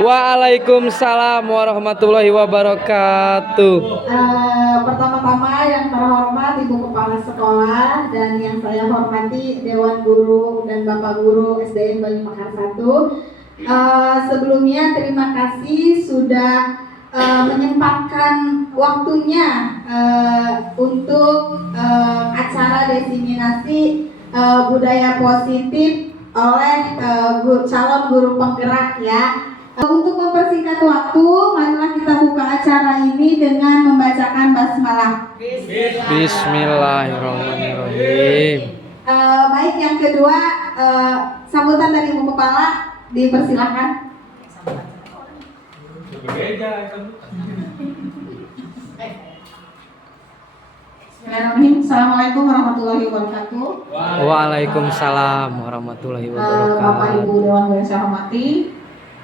Waalaikumsalam warahmatullahi wabarakatuh. Pertama-tama yang terhormat Ibu Kepala Sekolah dan yang saya hormati Dewan Guru dan Bapak Guru SDN Banyu Mekar 1. Sebelumnya terima kasih sudah menyempatkan waktunya untuk acara diseminasi budaya positif oleh calon guru penggerak ya. Untuk mempersingkat waktu, marilah kita buka acara ini dengan membacakan basmalah. Bismillahirrahmanirrahim. Baik, yang kedua sambutan dari Ibu Kepala dipersilakan. Bismillahirrahmanirrahim. Assalamualaikum warahmatullahi wabarakatuh. Waalaikumsalam warahmatullahi wabarakatuh. Bapak Ibu Dewan Guru yang saya hormati,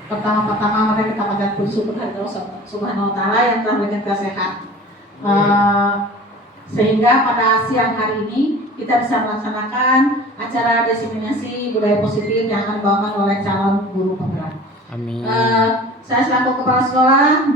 pertama-tama mari kita panjatkan puji syukur kepada Allah Subhanahu wa taala yang telah memberikan kita sehat. Sehingga pada siang hari ini kita bisa melaksanakan acara diseminasi budaya positif yang akan dibawakan oleh calon guru penggerak. Amin. Saya selaku kepala sekolah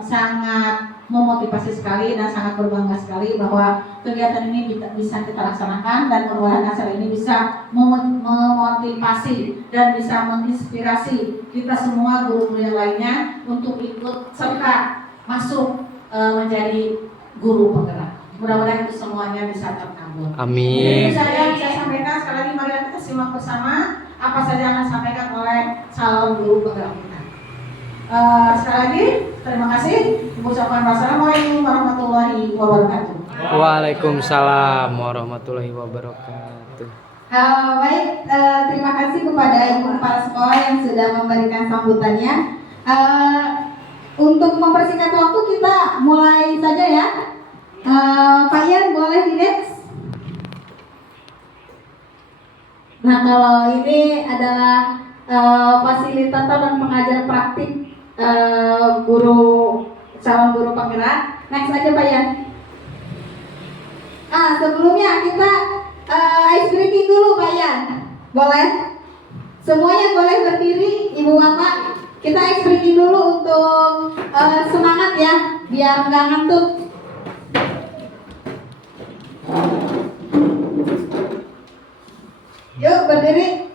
sangat memotivasi sekali dan sangat berbangga sekali bahwa kegiatan ini bisa kita laksanakan dan mudah-mudahan acara ini bisa memotivasi dan bisa menginspirasi kita semua guru-guru yang lainnya untuk ikut serta masuk menjadi guru penggerak. Mudah-mudahan itu semuanya bisa terkabul. Amin. Jadi saya sampaikan sekali lagi, mari kita simak bersama apa saja yang akan disampaikan oleh calon guru penggerak kita. Sekali lagi terima kasih. Ucapkan wassalamualaikum warahmatullahi wabarakatuh. Waalaikumsalam warahmatullahi wabarakatuh. Baik, terima kasih kepada Ibu Kepala Sekolah yang sudah memberikan sambutannya. Untuk mempersingkat waktu kita mulai saja ya. Pak Ian boleh di next. Nah, kalau ini adalah fasilitator dan pengajar praktik calon guru penggerak. Next aja Pak Ian. Sebelumnya kita ice breaking dulu Pak Ian. Boleh? Semuanya boleh berdiri, Ibu Bapak. Kita ice breaking dulu untuk semangat ya, biar nggak ngantuk. Yuk berdiri.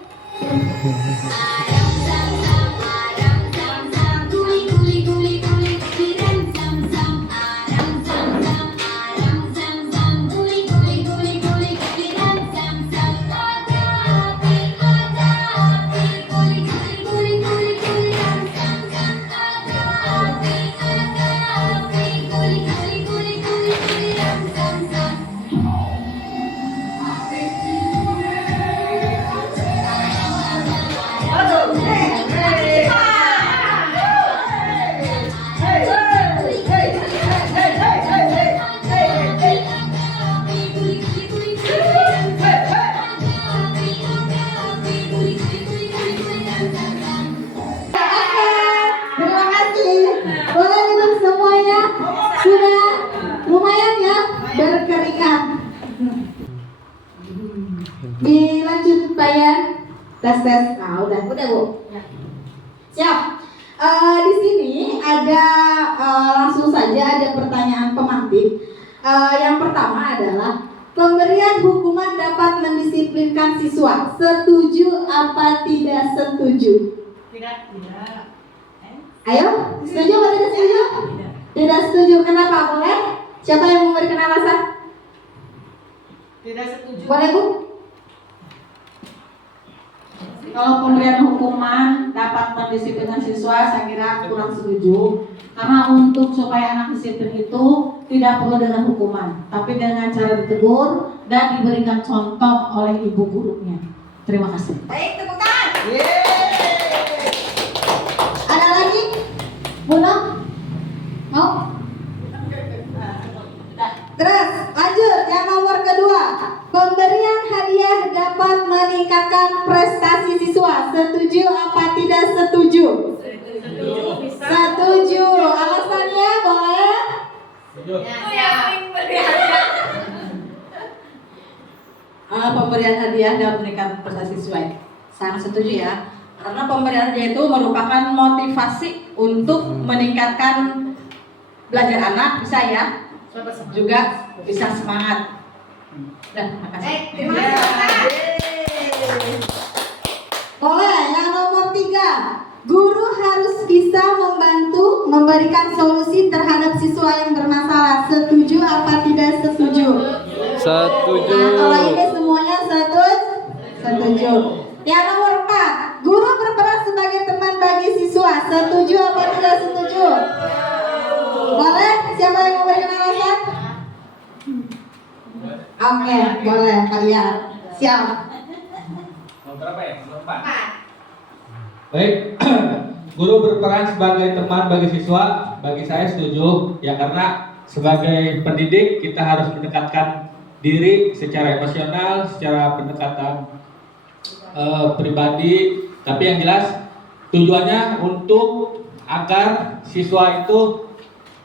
Sudah lumayan ya berkeringat. Dilanjut Pak Ian. Tes. Udah Bu. Siap. Di sini ada langsung saja ada pertanyaan pemantik. Yang pertama adalah pemberian hukuman dapat mendisiplinkan siswa. Setuju apa tidak setuju? Tidak. Ayo, setuju atau tidak setuju? Tidak setuju. Kenapa? Boleh? Siapa yang memberikan alasan? Tidak setuju. Boleh Bu? Kalau pemberian hukuman dapat mendisiplinkan siswa, saya kira kurang setuju. Karena untuk supaya anak disiplin itu tidak perlu dengan hukuman, tapi dengan cara ditegur dan diberikan contoh oleh ibu gurunya. Terima kasih. Baik, tepuk tangan. Ada lagi? Bunuh? Mau? Terus lanjut yang nomor kedua. Pemberian hadiah dapat meningkatkan prestasi siswa. Setuju apa tidak setuju? Setuju. Alasannya boleh? Pemberian hadiah dapat meningkatkan prestasi siswa. Sangat setuju ya. Karena pemberiannya itu merupakan motivasi untuk meningkatkan belajar anak, bisa ya, juga bisa semangat. Makasih. Terima kasih. Boleh, yang nomor 3. Guru harus bisa membantu memberikan solusi terhadap siswa yang bermasalah. Setuju apa tidak setuju? Setuju. Nah, kalau ini semuanya setuju. Yang nomor 4. Guru berperan sebagai teman bagi siswa. Setuju apa tidak setuju? Boleh? Siapa yang mau berikan alasan? Oke, boleh kalian. Siap. Berapa ya? 4. Baik, guru berperan sebagai teman bagi siswa, bagi saya setuju ya, karena sebagai pendidik kita harus mendekatkan diri secara emosional, secara pendekatan pribadi, tapi yang jelas tujuannya untuk agar siswa itu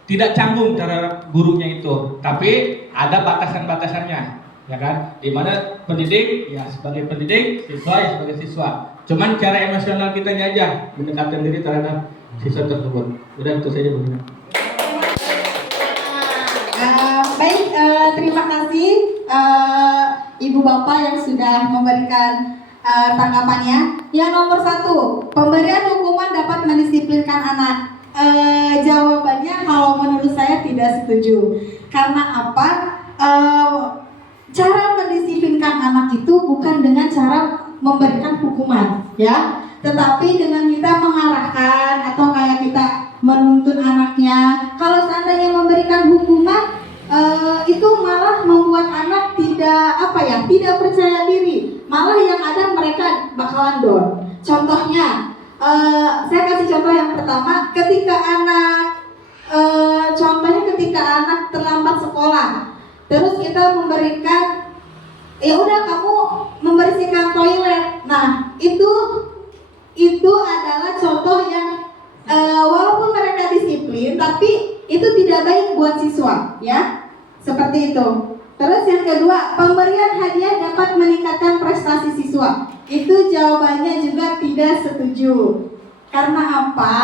tidak canggung terhadap gurunya itu, tapi ada batasan-batasannya, ya kan? Dimana pendidik ya sebagai pendidik, siswa ya sebagai siswa. Cuman cara emosional kitanya aja mendekatkan diri terhadap siswa tersebut. Udah itu saja Bu. Baik, terima kasih Ibu Bapak yang sudah memberikan tanggapannya. Yang nomor 1, pemberian hukuman dapat mendisiplinkan anak. Jawabannya kalau menurut saya tidak setuju. Karena apa? Cara mendisiplinkan anak itu bukan dengan cara memberikan hukuman, ya, tetapi dengan kita mengarahkan atau kayak kita menuntun anaknya. Kalau seandainya memberikan hukuman, itu malah membuat anak tidak percaya diri, malah yang ada mereka bakalan down. Contohnya, saya kasih contoh yang pertama, ketika anak terlambat sekolah, terus kita memberikan, ya udah kamu membersihkan toilet. Nah, itu adalah contoh yang walaupun mereka disiplin, tapi itu tidak baik buat siswa, ya. Seperti itu. Terus yang kedua, pemberian hadiah dapat meningkatkan prestasi siswa. Itu jawabannya juga tidak setuju. Karena apa?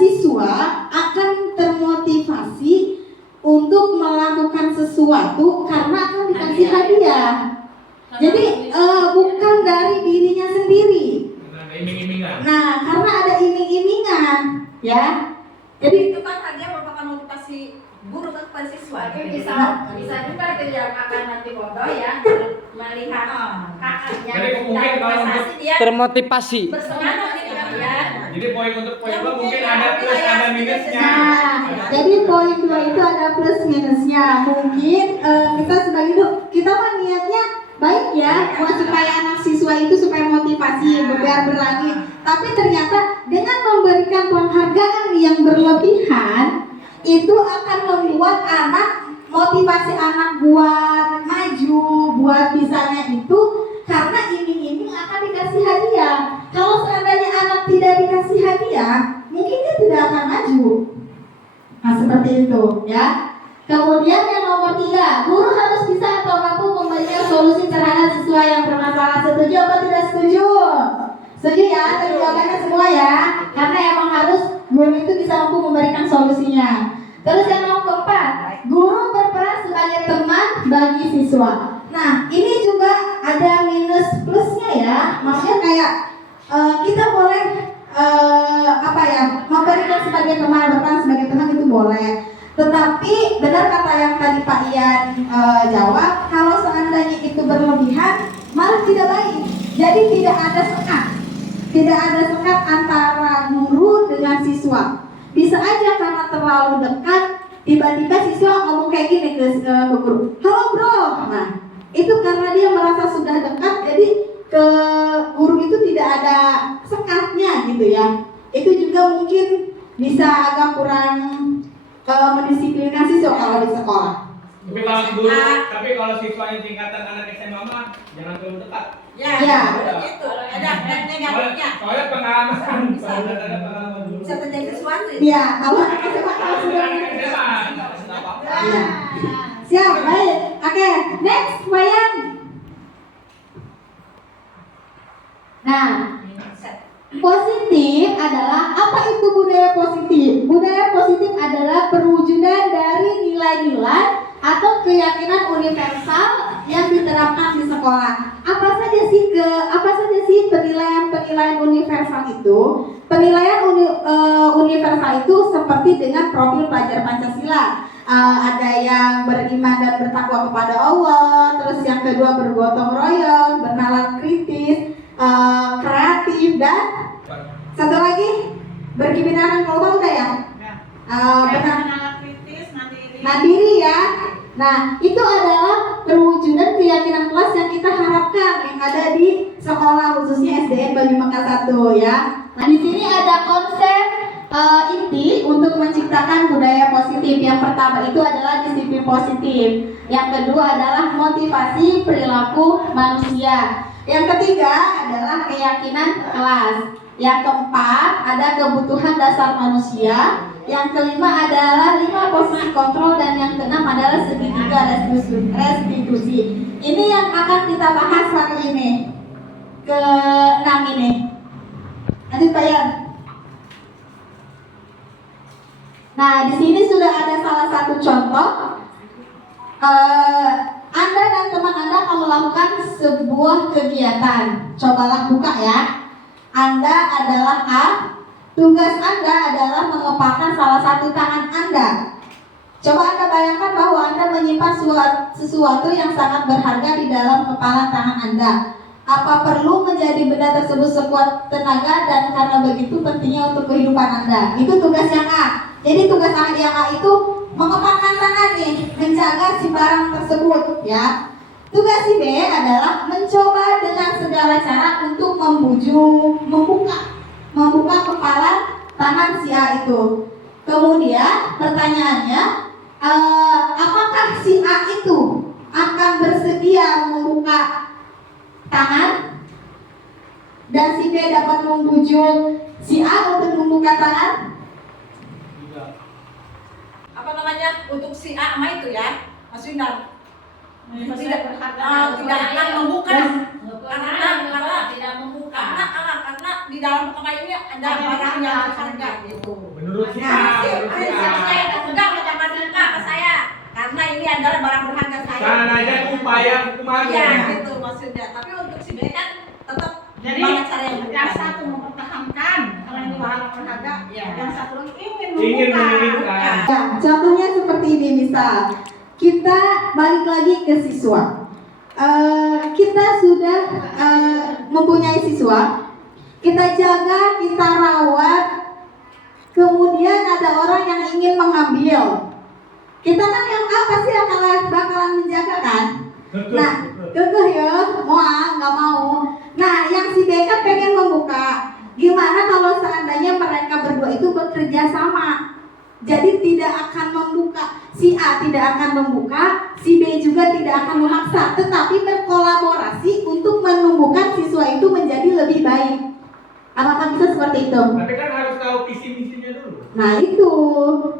Siswa akan termotivasi untuk melakukan sesuatu karena akan dikasih hadiah. Jadi bukan dari dirinya sendiri. Nah, karena ada iming-imingan, ya. Jadi Itu kan hadiah merupakan motivasi guru kan kepada siswa. Tapi bisa juga dia akan nanti bodoh ya melihat kakaknya Jadi mungkin kalau prestasi dia Termotivasi. bersemangat gitu ya. Jadi poin untuk poin 2 mungkin ada plus ada minusnya. Nah, jadi poin 2 itu ada plus minusnya. Mungkin kita sebagai itu, kita mah niatnya baik ya, buat supaya anak siswa itu supaya motivasi, biar berani. Tapi ternyata dengan memberikan penghargaan yang berlebihan, itu akan membuat motivasi anak buat maju, buat bisanya itu karena iming-iming akan dikasih hadiah. Kalau seandainya anak tidak dikasih hadiah, mungkin dia tidak akan maju. Nah, seperti itu, ya. Kemudian yang nomor 3, guru harus bisa atau mampu memberikan solusi terhadap siswa yang bermasalah. Setuju apa tidak setuju? Setuju ya, tadi jawabannya semua ya. Karena emang harus guru itu bisa mampu memberikan solusinya. Terus yang nomor 4, guru berperan sebagai teman bagi siswa. Nah, ini juga ada minus plusnya ya. Maksudnya kayak kita boleh memberikan sebagai teman, berperan sebagai teman itu boleh. Tetapi benar kata yang tadi Pak Ian jawab, kalau seandainya itu berlebihan malah tidak baik. Jadi tidak ada sekat antara guru dengan siswa. Bisa aja karena terlalu dekat, tiba-tiba siswa ngomong kayak gini ke guru, halo bro. Nah, itu karena dia merasa sudah dekat, jadi ke guru itu tidak ada sekatnya gitu ya. Itu juga mungkin bisa agak kurang mendisiplinkan siswa kalau di sekolah. Tapi kalau siswanya tingkatan anak SMA mah jangan terlalu dekat. Ya. Begitu. Ada negatifnya. Soalnya pengalaman. Ada pengalaman dulu. Bisa terjadi sesuatu. Ya, kalau anak SMA kalau sudah ya. Siap, baik. Oke, next, Wayan. Nah, Set. positif adalah, apa itu budaya positif? Budaya positif adalah perwujudan dari nilai-nilai atau keyakinan universal yang diterapkan di sekolah. Apa saja sih penilaian universal itu? Penilaian universal itu seperti dengan profil pelajar Pancasila. Ada yang beriman dan bertakwa kepada Allah, terus yang kedua bergotong royong, bernalar kritis, kreatif, dan satu lagi berkebinaran global udah ya? Bernalar kritis, Mandiri ya. Nah, itu adalah perwujudan keyakinan kelas yang kita harapkan yang ada di sekolah, khususnya SDN Bayu Mekar 1 ya. Nah, di sini ada konsep inti untuk menciptakan budaya positif. Yang pertama itu adalah disiplin positif. Yang kedua adalah motivasi perilaku manusia. Yang ketiga adalah keyakinan kelas. Yang keempat ada kebutuhan dasar manusia. Yang kelima adalah 5 posisi kontrol, dan yang keenam adalah segitiga restitusi. Ini yang akan kita bahas hari ini. Ke-6 ini. Lanjut Pak Yan. Nah, di sini sudah ada salah satu contoh. Anda dan teman Anda akan melakukan sebuah kegiatan. Cobalah buka ya. Anda adalah A. Tugas Anda adalah mengepalkan salah satu tangan Anda. Coba Anda bayangkan bahwa Anda menyimpan sesuatu yang sangat berharga di dalam kepalan tangan Anda. Apa perlu menjadi benda tersebut sekuat tenaga dan karena begitu pentingnya untuk kehidupan Anda? Itu tugas yang A. Jadi tugas yang A itu mengepalkan tangan nih, menjaga si barang tersebut ya. Tugas si B adalah mencoba dengan segala cara untuk membuka kepala tangan si A itu. Kemudian pertanyaannya, apakah si A itu akan bersedia membuka tangan dan si B dapat membujuk si A untuk membuka tangan? Apa namanya, untuk si A sama itu ya, Mas Windan tidak akan membuka karena di dalam kamar ini ada barang yang berharga gitu. Menurut si Nah, A, saya tegang macam ke saya karena ini adalah barang berharga saya. kan aja upaya hukumannya. Iya gitu maksudnya. Tapi untuk si B kan tetap Jadi gimana cara yang yang satu mempertahankan karena ini barang berharga, yang satu lagi ingin Ingin membuka. menginginkan. Ya, contohnya seperti ini misal. Kita balik lagi ke siswa. Kita sudah mempunyai siswa, kita jaga, kita rawat. Kemudian ada orang yang ingin mengambil. Kita kan yang apa sih bakalan menjaga kan? Nah, kekeh ya, nggak mau. Nah, yang si B kan pengen membuka. Gimana kalau seandainya mereka berdua itu bekerja sama? Jadi tidak akan membuka, si A tidak akan membuka, si B juga tidak akan memaksa, tetapi berkolaborasi untuk menumbuhkan siswa itu menjadi lebih baik. Apakah bisa seperti itu? Tapi kan harus tahu visi misinya dulu. Nah itu,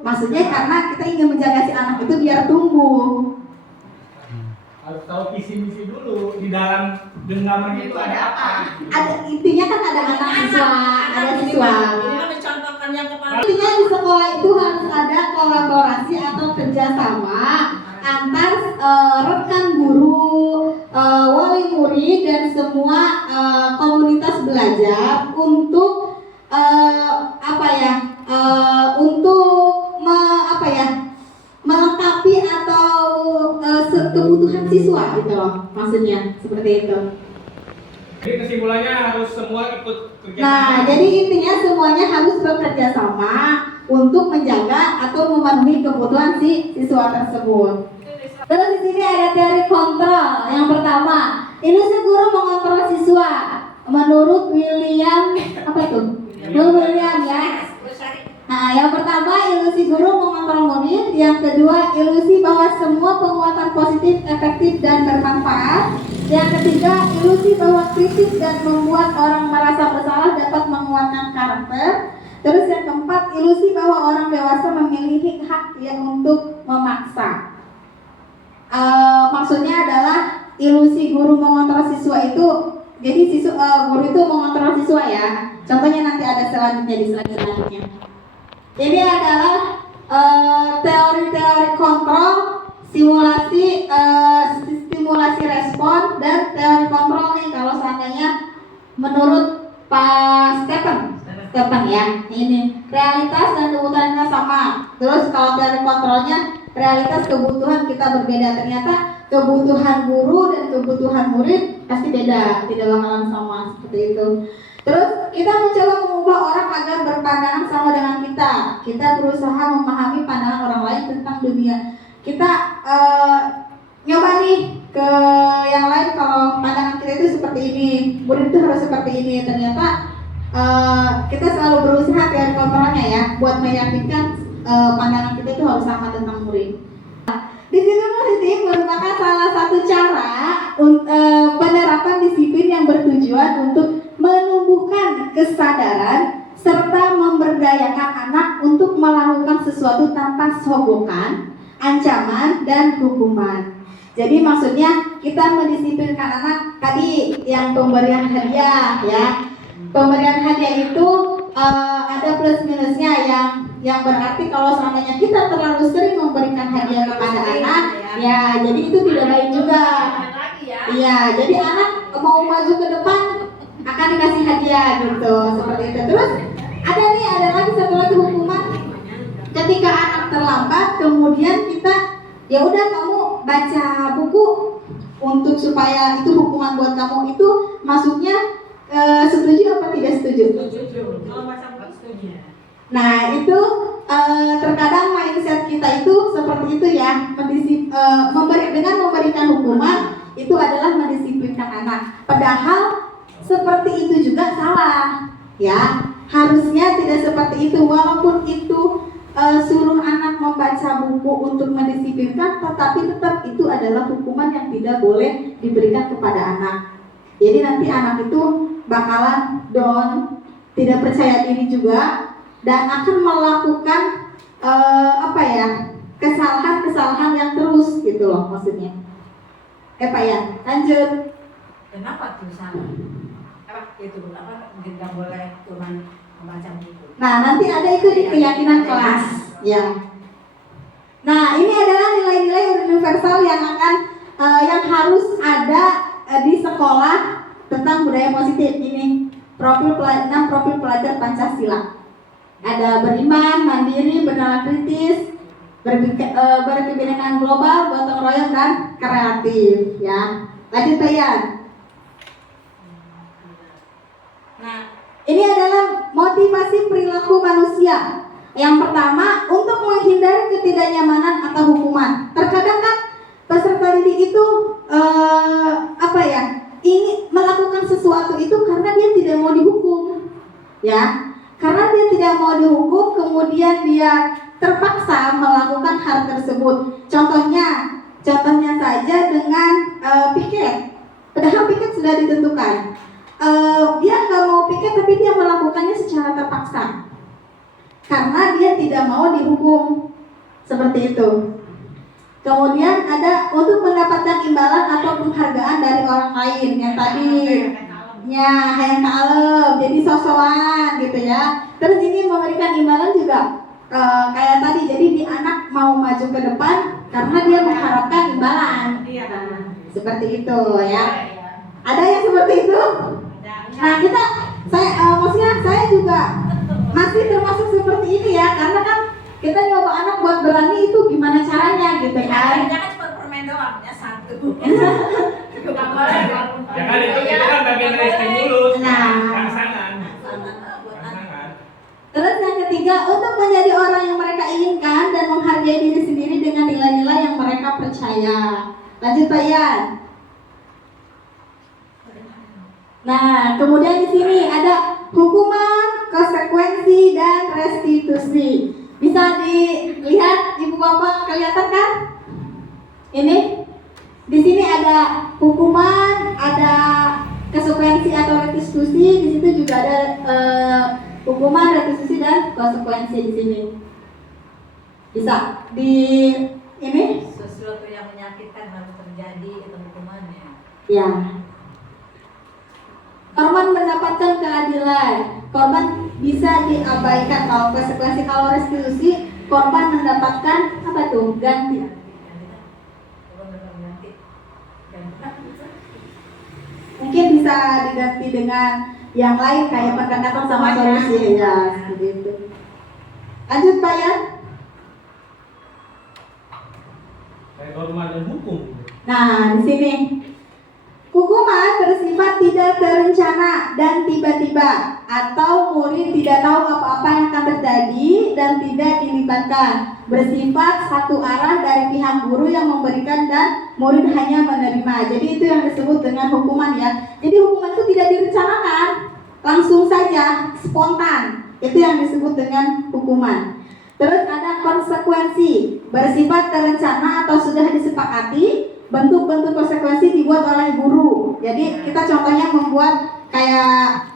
maksudnya karena kita ingin menjaga si anak itu biar tumbuh. Harus tahu visi misi dulu, di dalam genggamannya itu ada apa. Ada intinya kan ada anak siswa, ada siswa. Ini kan mencontohkan yang kepala. Intinya di sekolah itu harus ada kolaborasi atau kerjasama antar rekan guru, wali murid dan semua komunitas belajar untuk melengkapi atau kebutuhan siswa gitu loh, maksudnya seperti itu. Jadi kesimpulannya harus semua ikut kerja. Nah, jadi intinya semuanya harus bekerja sama untuk menjaga atau memenuhi kebutuhan si siswa tersebut. Terus di sini ada teori kontrol. Yang pertama, ilusi guru mengontrol siswa. Menurut William William ya. Nah, yang pertama ilusi guru mengontrol murid. Yang kedua, ilusi bahwa semua penguatan positif, efektif dan bermanfaat. Yang ketiga, ilusi bahwa kritik dan membuat orang merasa bersalah dapat menguatkan karakter. Terus yang keempat, ilusi bahwa orang dewasa memiliki hak yang untuk memaksa. Maksudnya adalah ilusi guru mengontrol siswa itu jadi guru itu mengontrol siswa ya. Contohnya nanti ada selanjutnya di slide selanjutnya. Ini adalah teori-teori kontrol, simulasi, stimulasi respon, dan teori kontrol nih kalau seandainya menurut Pak Stephen ya. Ini realitas dan kebutuhannya sama. Terus kalau teori kontrolnya realitas kebutuhan kita berbeda. Ternyata kebutuhan guru dan kebutuhan murid pasti beda, tidak bakalan sama seperti itu. Terus kita mencoba mengubah orang agar berpandangan sama dengan kita. Kita berusaha memahami pandangan orang lain tentang dunia. Kita nyoba nih ke yang lain, kalau pandangan kita itu seperti ini, murid itu harus seperti ini. Ternyata kita selalu berusaha teori kontrolnya ya, buat meyakinkan pandangan kita itu harus sama tentang murid. Disiplin positif merupakan salah satu cara penerapan disiplin yang bertujuan untuk menumbuhkan kesadaran serta memberdayakan anak untuk melakukan sesuatu tanpa sogokan, ancaman, dan hukuman. Jadi maksudnya kita mendisiplinkan anak tadi yang pemberian hadiah ya. Pemberian hadiah itu ada plus minusnya, yang berarti kalau seandainya kita terlalu sering memberikan hadiah kepada anak ya, jadi itu tidak baik juga. Iya, jadi anak mau maju ke depan akan dikasih hadiah gitu, seperti itu. Terus ada lagi satu lagi hukuman ketika anak terlambat, kemudian kita ya udah kamu baca buku untuk supaya itu hukuman buat kamu, itu maksudnya setuju apa tidak setuju? Setuju. Kalau baca buku setuju. Nah itu terkadang mindset kita itu seperti itu ya, dengan memberikan hukuman itu adalah mendisiplinkan anak. Padahal seperti itu juga salah ya. Harusnya tidak seperti itu, walaupun itu suruh anak membaca buku untuk mendisiplinkan, tetapi tetap itu adalah hukuman yang tidak boleh diberikan kepada anak. Jadi nanti anak itu bakalan down, tidak percaya diri juga, dan akan melakukan kesalahan-kesalahan yang terus gitu loh maksudnya. Pak Yan, lanjut. Kenapa tuh salah? Tidak boleh cuma membaca buku. Nah nanti ada itu di keyakinan kelas ya. Nah ini adalah nilai-nilai universal yang yang harus ada di sekolah tentang budaya positif. Ini 6 profil pelajar Pancasila. Ada beriman, mandiri, bernalar kritis, berkebinekaan global, gotong royong, dan kreatif ya. Lanjut Pak Yan. Nah, ini adalah motivasi perilaku manusia. Yang pertama, untuk menghindari ketidaknyamanan atau hukuman. Terkadang kan peserta didik itu ingin melakukan sesuatu itu karena dia tidak mau dihukum, ya. Karena dia tidak mau dihukum, kemudian dia terpaksa melakukan hal tersebut. Contohnya saja dengan piket. Padahal piket sudah ditentukan. Dia nggak mau piket, tapi dia melakukannya secara terpaksa karena dia tidak mau dihukum, seperti itu. Kemudian ada untuk mendapatkan imbalan atau penghargaan dari orang lain, yang tadi ya hayang kalem, jadi sosokan gitu ya. Terus ini memberikan imbalan juga kayak tadi, jadi di anak mau maju ke depan karena dia mengharapkan imbalan. Seperti itu ya. Ada yang seperti itu? Nah maksudnya saya juga masih termasuk seperti ini ya, karena kan kita nyoba anak buat berani itu gimana caranya gitu kan. jangan cuma permen doang, ya satu. Nggak boleh. Ya kan itu kan bagian dari stimulus. Nah. Rangsangan. Terus yang ketiga, untuk menjadi orang yang mereka inginkan dan menghargai diri sendiri dengan nilai-nilai yang mereka percaya. Lanjut Pak Yan. Nah, kemudian di sini ada hukuman, konsekuensi, dan restitusi. Bisa dilihat Ibu Bapak, kelihatan kan? Ini di sini ada hukuman, ada konsekuensi atau restitusi. Di situ juga ada hukuman, restitusi, dan konsekuensi di sini. Bisa di ini? Sesuatu yang menyakitkan harus terjadi itu hukumannya. Ya. korban mendapatkan keadilan, korban bisa diabaikan. Kalau konsekuensi, kalau restitusi, korban mendapatkan apa tuh, ganti. Mungkin bisa diganti dengan yang lain kayak pendekatan sama solusi ya, seperti itu. Lanjut Pak ya. Kayak norma dan hukum. Nah, di sini hukuman bersifat tidak terencana dan tiba-tiba, atau murid tidak tahu apa-apa yang akan terjadi dan tidak dilibatkan. Bersifat satu arah dari pihak guru yang memberikan dan murid hanya menerima. Jadi itu yang disebut dengan hukuman ya. Jadi hukuman itu tidak direncanakan, langsung saja, spontan. Itu yang disebut dengan hukuman. Terus ada konsekuensi, bersifat terencana atau sudah disepakati. Bentuk-bentuk konsekuensi dibuat oleh guru. Jadi kita contohnya membuat kayak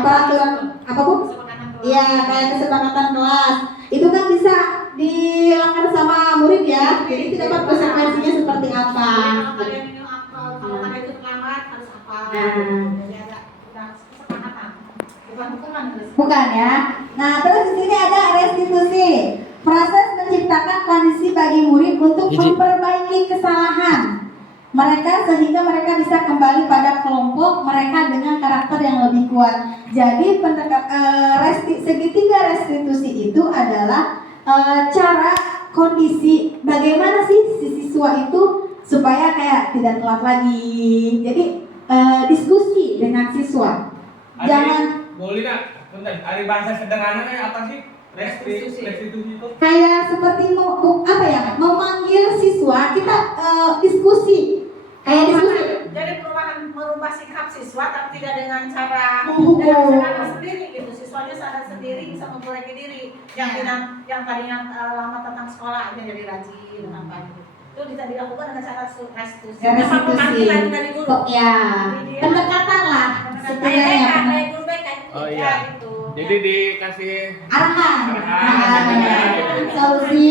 peraturan apa Bu? Iya, kayak kesepakatan kelas. Itu kan bisa dilanggar sama murid ya. Jadi kita dapat konsekuensinya seperti apa. Kalau kalian itu terlambat harus apa? Nah. Jadi ada kesepakatan. Bukan hukuman. Bukan ya. Nah, terus di sini ada restitusi. Proses menciptakan kondisi bagi murid untuk memperbaiki kesalahan mereka sehingga mereka bisa kembali pada kelompok mereka dengan karakter yang lebih kuat. Jadi segitiga restitusi itu adalah cara kondisi bagaimana sih si siswa itu supaya kayak tidak telat lagi. Jadi diskusi dengan siswa. Jangan Molina, bentar. Ada bahasa sederhananya apa sih? Restitusi itu? Kayak seperti apa ya, memanggil siswa kita diskusi. Kayak diskusi. Jadi merubah sikap siswa tapi tidak dengan cara Menghukum. sadar sendiri gitu. Siswanya sadar sendiri bisa memperbaiki diri. Yang tadinya lama tentang sekolah aja jadi rajin apa gitu. Itu bisa dilakukan dengan cara restitusi. Sama pemanggilan dari guru. Ya, pendekatan lah. Setidaknya Kayak guru BK Oh iya. itu. Jadi dikasih arahan, Arahan. solusi.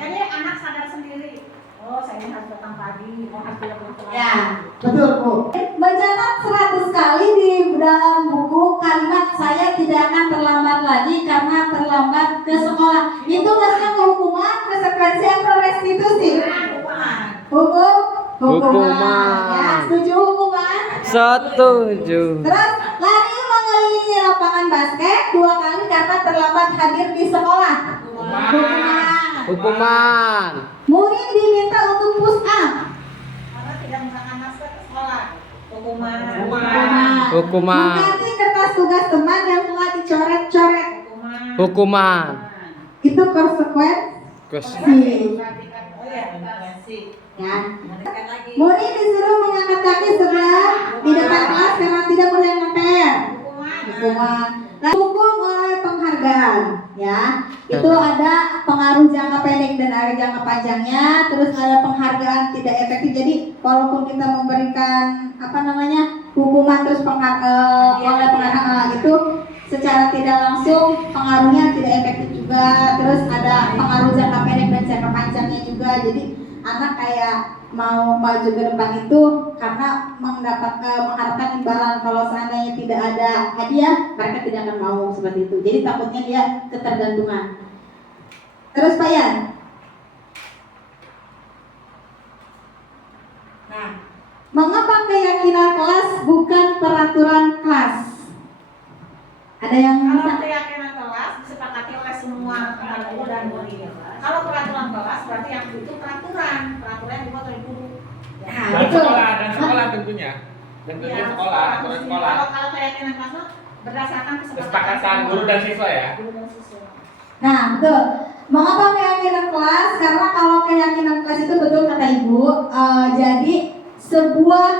Jadi anak sadar sendiri. Oh, saya ini harus datang pagi. Oh, harus tidak pulang telat. Ya, betul Bu. Mencatat 100 kali di dalam buku kalimat saya tidak akan terlambat lagi karena terlambat ke sekolah. Itu maksudnya hukuman, konsekuensi atau restitusi? Hukuman. Ya, setuju hukuman? Setuju. Terus lari mengelilingi lapangan basket 2 kali karena terlambat hadir di sekolah. Hukuman. Hukuman. Murid diminta untuk push up. Karena tidak menggunakan masker ke sekolah. Hukuman. Hukuman. Mengganti kertas tugas teman yang telah dicoret-coret. Hukuman. Itu konsekuensi. Oh ya, konsekuensi. Ya. Mendekat lagi. Murid disuruh mengangkat kaki sebelah di depan kelas karena tidak boleh nempel. Hukuman. Nah, hukum oleh penghargaan, ya. Itu ada pengaruh jangka pendek dan ada jangka panjangnya. Terus ada penghargaan tidak efektif. Jadi, walaupun kita memberikan hukuman terus oleh penghargaan itu secara tidak langsung pengaruhnya tidak efektif juga. Terus ada pengaruh jangka pendek dan jangka panjangnya juga. Jadi anak kayak mau maju ke depan itu karena mengharapkan imbalan. Kalau seandainya tidak ada hadiah, mereka tidak akan mau seperti itu. Jadi takutnya dia ketergantungan. Terus Pak Yan. Nah, mengapa keyakinan kelas bukan peraturan kelas? Ada yang Kalau bisa? keyakinan kelas disepakati oleh semua guru dan murid. Kalau peraturan kelas berarti yang itu peraturan yang dibuat oleh guru. Nah, dan betul. sekolah tentunya. Tentunya Ya, sekolah, aturan sekolah. Kalau keyakinan kelas itu berdasarkan Kesepakatan guru dan siswa ya. Guru dan siswa. Nah, betul. Mengapa keyakinan kelas? Karena kalau keyakinan kelas itu betul kata Ibu, jadi sebuah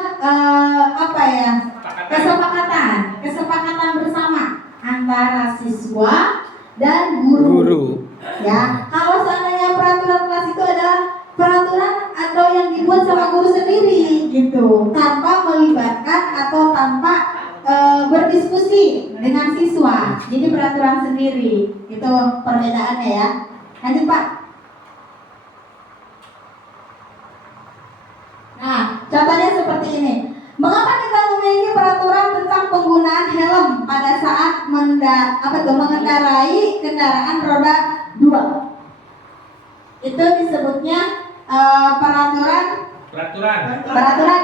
kesepakatan bersama antara siswa dan guru. Ya, kalau seandainya peraturan kelas itu adalah peraturan atau yang dibuat sama guru sendiri gitu, tanpa melibatkan atau tanpa berdiskusi dengan siswa. Jadi peraturan sendiri. Itu perbedaannya ya. Lanjut Pak. Nah, contohnya seperti ini. Mengapa kita memiliki peraturan penggunaan helm pada saat mengendarai kendaraan roda 2. Itu disebutnya peraturan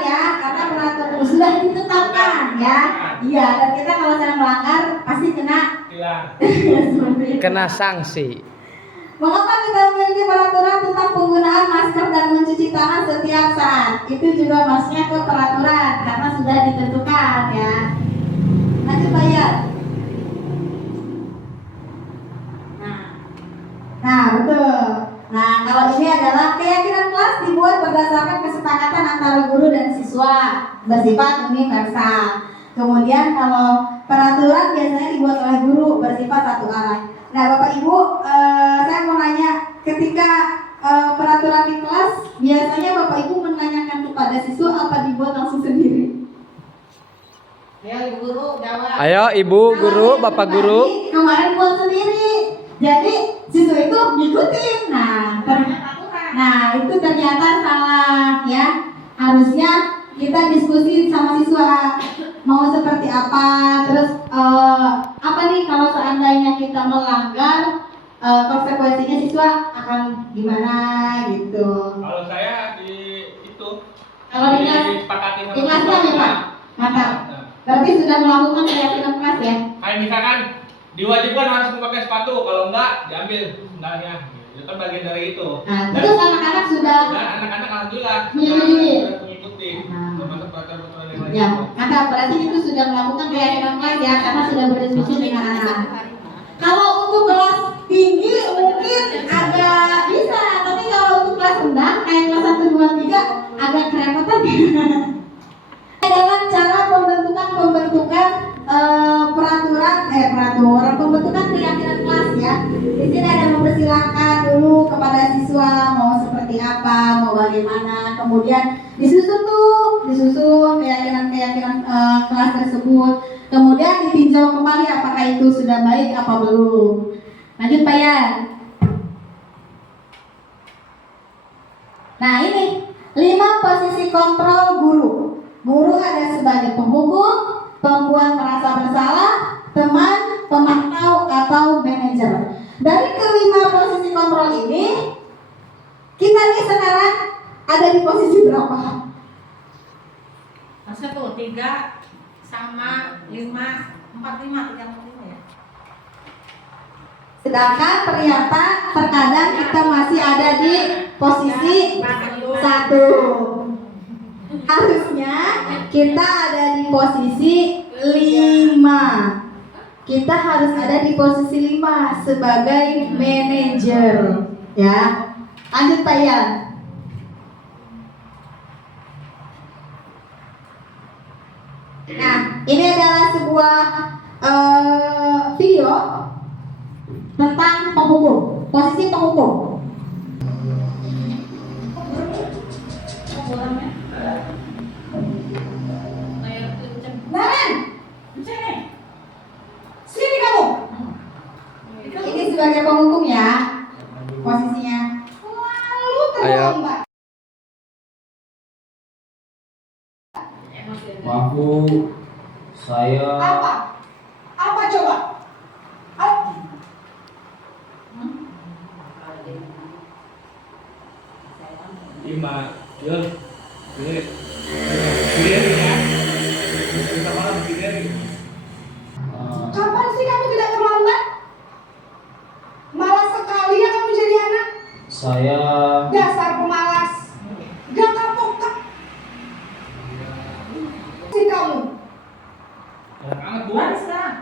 ya, karena peraturan sudah ditetapkan ya. Iya, dan kita kalau sedang melanggar pasti kena seperti itu. Kena sanksi. Mengapa kita memiliki peraturan tentang penggunaan masker dan mencuci tangan setiap saat? Itu juga masuknya ke peraturan karena sudah ditentukan ya. Lanjut bayar. Nah betul. Nah kalau ini adalah keyakinan kelas dibuat berdasarkan kesepakatan antara guru dan siswa, bersifat universal. Kemudian kalau peraturan biasanya dibuat oleh guru, bersifat satu arah. Nah Bapak Ibu, saya mau nanya, ketika peraturan di kelas, biasanya Bapak Ibu menanyakan kepada siswa apa dibuat langsung sendiri? Ya Ibu Guru jawab. Ayo Ibu Guru, Bapak Guru. Kemarin buat sendiri. Jadi siswa itu ngikutin. Nah itu ternyata salah ya. Harusnya kita diskusi sama siswa mau seperti apa. Terus apa nih kalau seandainya kita melanggar, konsekuensinya siswa akan gimana gitu. Kalau saya di itu Kalau di kelas, disepakati sama di kelasnya siswa. memang mantap. Berarti sudah melakukan keyakinan kelas ya. Kayak misalkan diwajibkan harus memakai sepatu, kalau enggak diambil sendalnya. Itu kan bagian dari itu. Nah, terus anak-anak sudah Dan anak-anak alhamdulillah menyetujui. sudah mengikuti termasuk peraturan-peraturan yang lain. Ya, maka berarti itu sudah melakukan keyakinan kelas ya, karena sudah berdiskusi dengan anak. Kalau untuk kelas tinggi mungkin agak bisa, tapi kalau untuk kelas rendah kayak kelas 1, 2, 3 agak kerepotan. Adalah cara pembentukan pembentukan keyakinan kelas ya. Di sini ada mempersilahkan dulu kepada siswa mau seperti apa, mau bagaimana, kemudian disusun keyakinan kelas tersebut, kemudian ditinjau kembali apakah itu sudah baik apa belum. Lanjut Pak Yan. Nah ini 5 posisi kontrol guru. Guru ada sebagai penghukum, pembuat merasa bersalah, teman, pemantau, atau manajer. Dari kelima posisi kontrol ini, kita nih sekarang ada di posisi berapa? Masa tuh 3 sama 5, 4, 5, 3, 4, 5 ya. Sedangkan ternyata terkadang kita masih ada di posisi 1. Harusnya kita ada di posisi 5. Kita harus ada di posisi 5 sebagai manajer, ya. Lanjut Pak Yan. Nah, ini adalah sebuah video tentang penghukum, posisi penghukum. Baran, sini kamu. Ini sebagai penghukum ya, posisinya. Lalu terlambat. Maaf Bu, saya Apa? Apa coba? Lima, Jul, Gilirin ya. Kita malam gilirin. Kapan sih kamu tidak terlambat? Malas sekali ya kamu jadi anak. saya Dasar pemalas. Gak kapok-kapok si kamu. Galak amat Bu. Mari sekarang.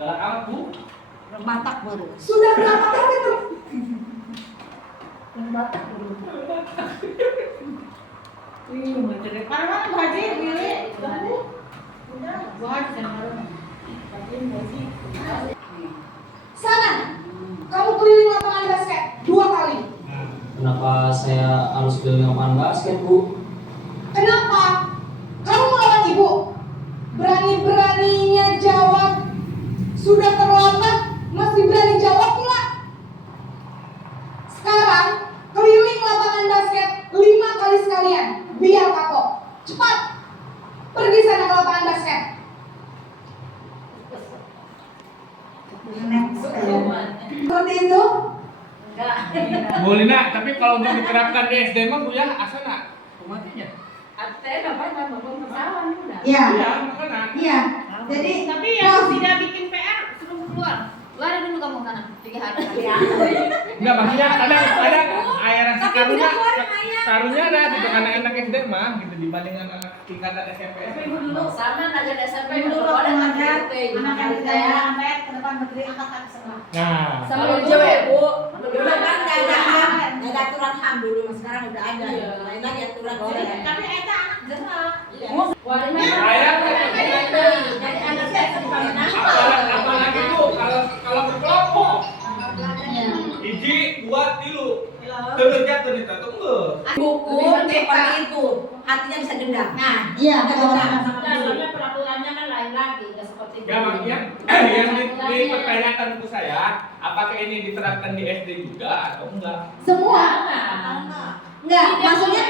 Galak amat Bu. Batak baru. Sudah berapa kali tuh? Batak baru. Wih, macam mana Bu Haji? Ini. Bu Haji jangan marah. Sana. Kamu keliling lapangan basket 2 kali. kenapa saya harus keliling lapangan basket Bu? Kenapa? Kamu melawan ibu. Berani-beraninya jawab. Sudah terlambat masih berani jawab pula. Sekarang keliling lapangan basket 5 kali sekalian. Biar kapok. Cepat. Pergi sana ke lapangan basket. Seperti itu. Bu Lina, tapi kalau mau diterapkan di SD mah Bu ya, asana kumatinya. Iya. Iya, makanya. Iya. Jadi Tapi yang tidak bikin PR suruh keluar. Keluar dulu kamu sana 3 hari. Enggak, maksudnya ada air rasa Tapi karunya. tidak keluar ayah. Karunya ada gitu anak-anak SD mah gitu dibanding anak tingkatan SMP. Dulu sama aja SMP Dulu dulu waktu ada mengajar, anak anak yang tidak sampai ke depan berdiri angkat kaki sebelah. Nah, Kalau jauh ya Bu. Dulu kan nggak ada HAM, nggak ada aturan HAM dulu, sekarang udah ada. Iya. Lain lagi aturan Tapi eta anak jelas. Iya. Jadi anak saya sebagai apalagi Bu kalau berkelompok. Hiji, dua, tilu. Terus jatuh nih, tuh enggak. Hukum seperti itu, artinya bisa dendam. Nah, iya kalau soalnya peraturannya kan lain lagi, nggak seperti itu. Ya makanya yang dipertanyakan ke saya, apakah ini diterapkan di SD juga atau enggak? semua enggak maksudnya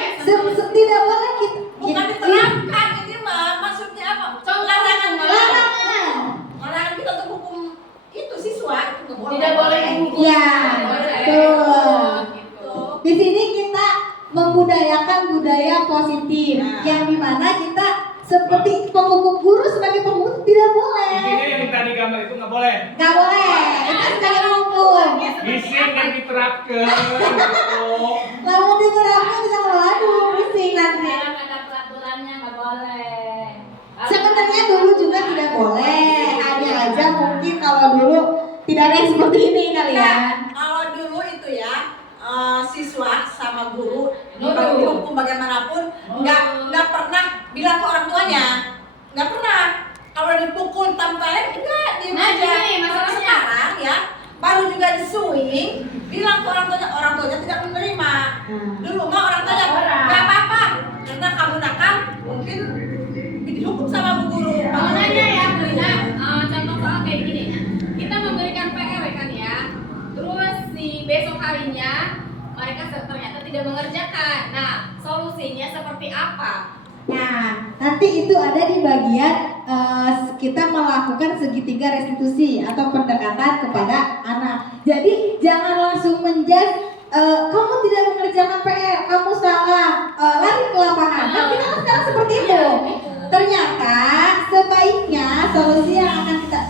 tidak boleh kita Bukan diterapkan ini mah, maksudnya apa? Larangan larangan kita untuk hukum itu siswa itu nggak boleh. Tidak boleh dihukum. ya betul Gitu. di sini kita membudayakan budaya positif yang dimana kita seperti penghukum guru sebagai penghukum tidak boleh Intinya yang tadi gambar itu nggak boleh. nggak boleh itu sebagai hukum Bising yang diterapkan gitu. lalu diterapkan bisa waduh pusing nanti Sekarang ada peraturannya nggak boleh. sebenarnya dulu juga tidak boleh hanya aja mungkin kalau dulu tidak ada yang seperti ini kali ya Kalau dulu itu ya siswa sama guru dibagi hukum bagaimanapun nggak pernah bilang ke orang tuanya, nggak pernah. Kalau dipukul tampalin enggak diem Nah, aja. gini masalahnya. Sekarang ya baru juga disuing bilang ke orang tuanya tidak menerima. Dulu mah orang tuanya nggak apa-apa karena kamu nakal mungkin dihukum sama bu guru. Makanya ya Bu Lina, contoh soal kayak gini. Kita memberikan PR kan ya. Terus si besok harinya mereka ternyata tidak mengerjakan. Nah, solusinya seperti apa? Nah, nanti itu ada di bagian kita melakukan segitiga restitusi atau pendekatan kepada anak. Jadi jangan langsung menjudge kamu tidak mengerjakan PR, kamu salah, lari ke lapangan. Kan kita kan sekarang seperti itu. Ternyata sebaiknya solusi yang akan kita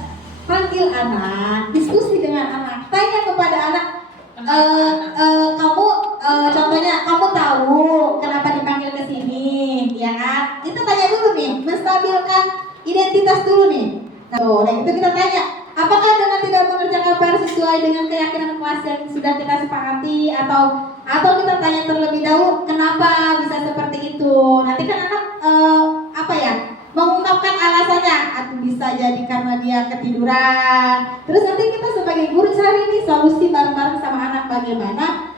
panggil anak, diskusi dengan anak, tanya kepada anak. Kamu contohnya kamu tahu kenapa dipanggil ke sini, ya kan? Itu tanya dulu nih, menstabilkan identitas dulu nih. Nah, dan itu kita tanya, apakah dengan tidak mengerjakan PR sesuai dengan keyakinan kelas yang sudah kita sepakati atau kita tanya terlebih dahulu kenapa bisa seperti itu? Nanti kan anak mengungkapkan alasannya, atau bisa jadi karena dia ketiduran. Terus nanti kita sebagai guru cari nih solusi bareng-bareng sama anak bagaimana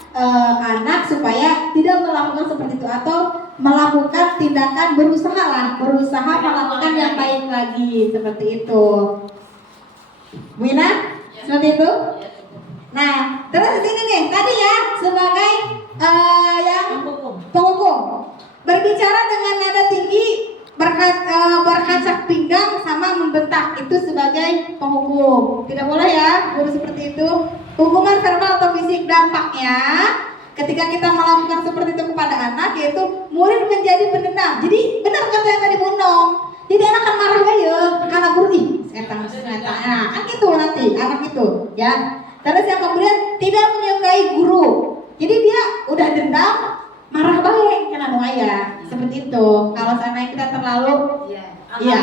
anak supaya tidak melakukan seperti itu atau melakukan tindakan berusaha melakukan yang baik lagi seperti itu. Bu Ina, seperti itu. Nah, terus ini nih tadi ya sebagai yang penghukum berbicara dengan nada tinggi, berkacak pinggang sama membentak itu sebagai penghukum. Tidak boleh ya guru seperti itu. Hukuman verbal atau fisik dampaknya ketika kita melakukan seperti itu kepada anak yaitu murid menjadi pendendam. Jadi benar kata yang tadi Bu Nong. Jadi anak akan marah ya, anak guru ih, setan. Nah, kan gitu nanti anak itu ya. Terus yang kemudian tidak menyukai guru. Jadi dia udah dendam, marah balik kan anu aya. Seperti itu. Kalau seandainya kita terlalu iya. Iya.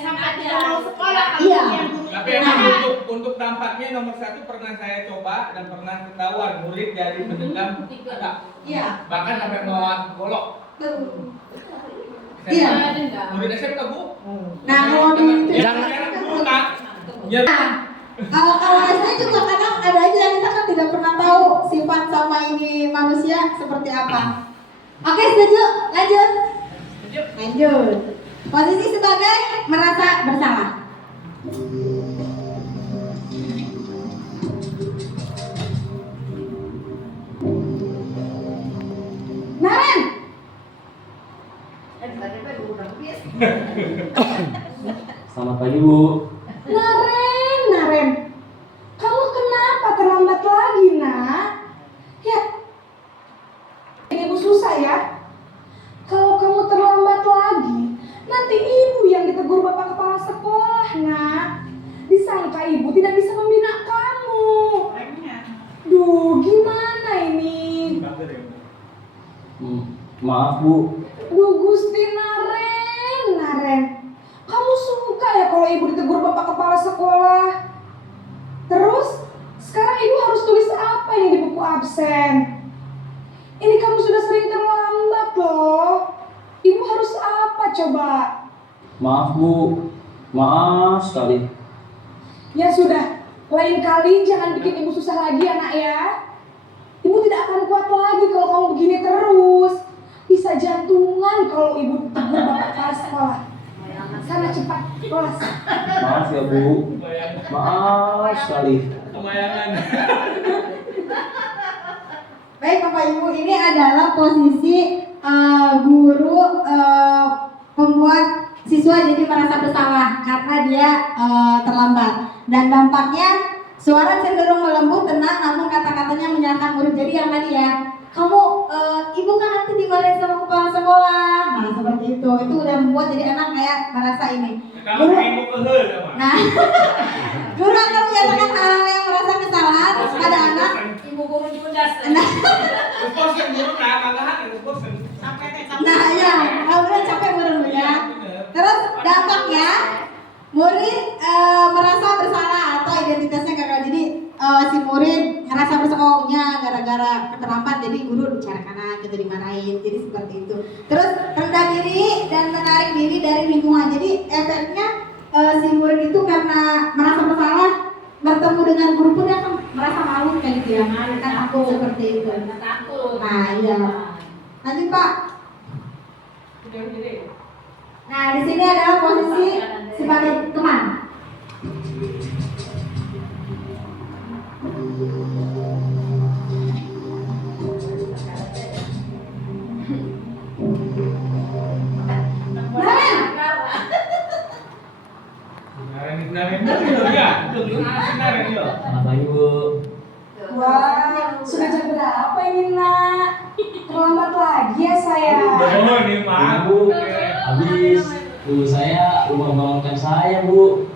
Sampai tidak mau sekolah. Iya. Tapi emang untuk dampaknya nomor satu pernah saya coba dan pernah ketahuan murid dari pendendam ada. Iya. Bahkan sampai melawan golok. Iya. Murid SMK Bu. Nah, kalau dulu itu Jangan bukan. Ya. kalau SD juga kadang ada aja yang kita kan tidak pernah tahu sifat sama ini manusia seperti apa. Oke, setuju? Lanjut. Lanjut. Posisi sebagai merasa bersalah. Naren. Selamat pagi Bu. Naren. maka ibu tidak bisa membina kamu. Duh, gimana ini? Maaf Bu. Duh, Gusti Naren. Kamu suka ya kalau ibu ditegur bapak kepala sekolah? Terus, sekarang ibu harus tulis apa ini di buku absen? Ini kamu sudah sering terlambat loh. Ibu harus apa coba? Maaf Bu. Maaf sekali. Ya sudah, lain kali jangan bikin ibu susah lagi anak ya. Ibu tidak akan kuat lagi kalau kamu begini terus. Bisa jantungan kalau ibu ditegur bapak kepala sekolah. Sana cepat kelas. Maaf ya Bu. Maaf sekali. Kemayangan. Baik Bapak Ibu, ini adalah posisi guru membuat siswa jadi merasa bersalah karena dia terlambat, dan dampaknya suara cenderung melembut, tenang, namun kata-katanya menyalahkan murid. Jadi yang tadi ya, kamu ibu kan nanti dimarahin sama kepala sekolah, nah seperti itu udah membuat jadi anak kayak merasa ini. Kalau ibu kehel apa? Nah, guru akan menyatakan hal-hal yang merasa kesalahan pada anak. Ibu guru judas. Bosan guru nak kagak bosan. Nah ya, kemudian capek murid ya. Terus dampaknya murid merasa bersalah atau identitasnya gagal. Jadi si murid ngerasa bersalahnya gara-gara terlambat, jadi guru bicarakan gitu, dimarahin. Jadi seperti itu. Terus rendah diri dan menarik diri dari lingkungan. Jadi efeknya si murid itu karena merasa bersalah, bertemu dengan guru pun dia akan merasa malu kayak gitu ya. Kan aku seperti itu. Nah iya. Lanjut Pak. Nah di sini adalah posisi sebagai teman. Selamat pagi Bu. Wah, sudah jam berapa ini nak? Terlambat lagi ya saya. Oh ini mah. Bu, habis dulu saya lupa membangunkan saya Bu.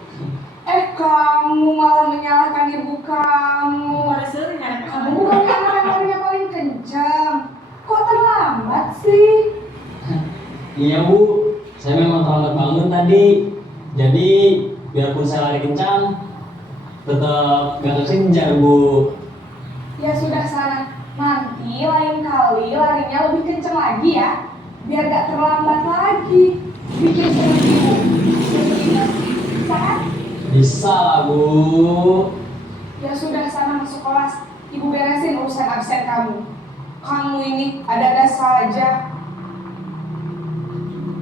Kamu malah menyalahkan ibu kamu. Kamu bukan anak yang larinya paling kencang. Kok terlambat sih? Iya Bu, saya memang terlambat bangun tadi. Jadi biarpun saya lari kencang, tetap gak kekejar Bu. Ya sudah sana. Nanti lain kali larinya lebih kencang lagi ya. Biar gak terlambat lagi. Bikin seperti ibu. Bisa kan? Bisa lah Bu. Ya sudah sana masuk kelas. Ibu beresin urusan absen kamu. Kamu ini ada-ada saja.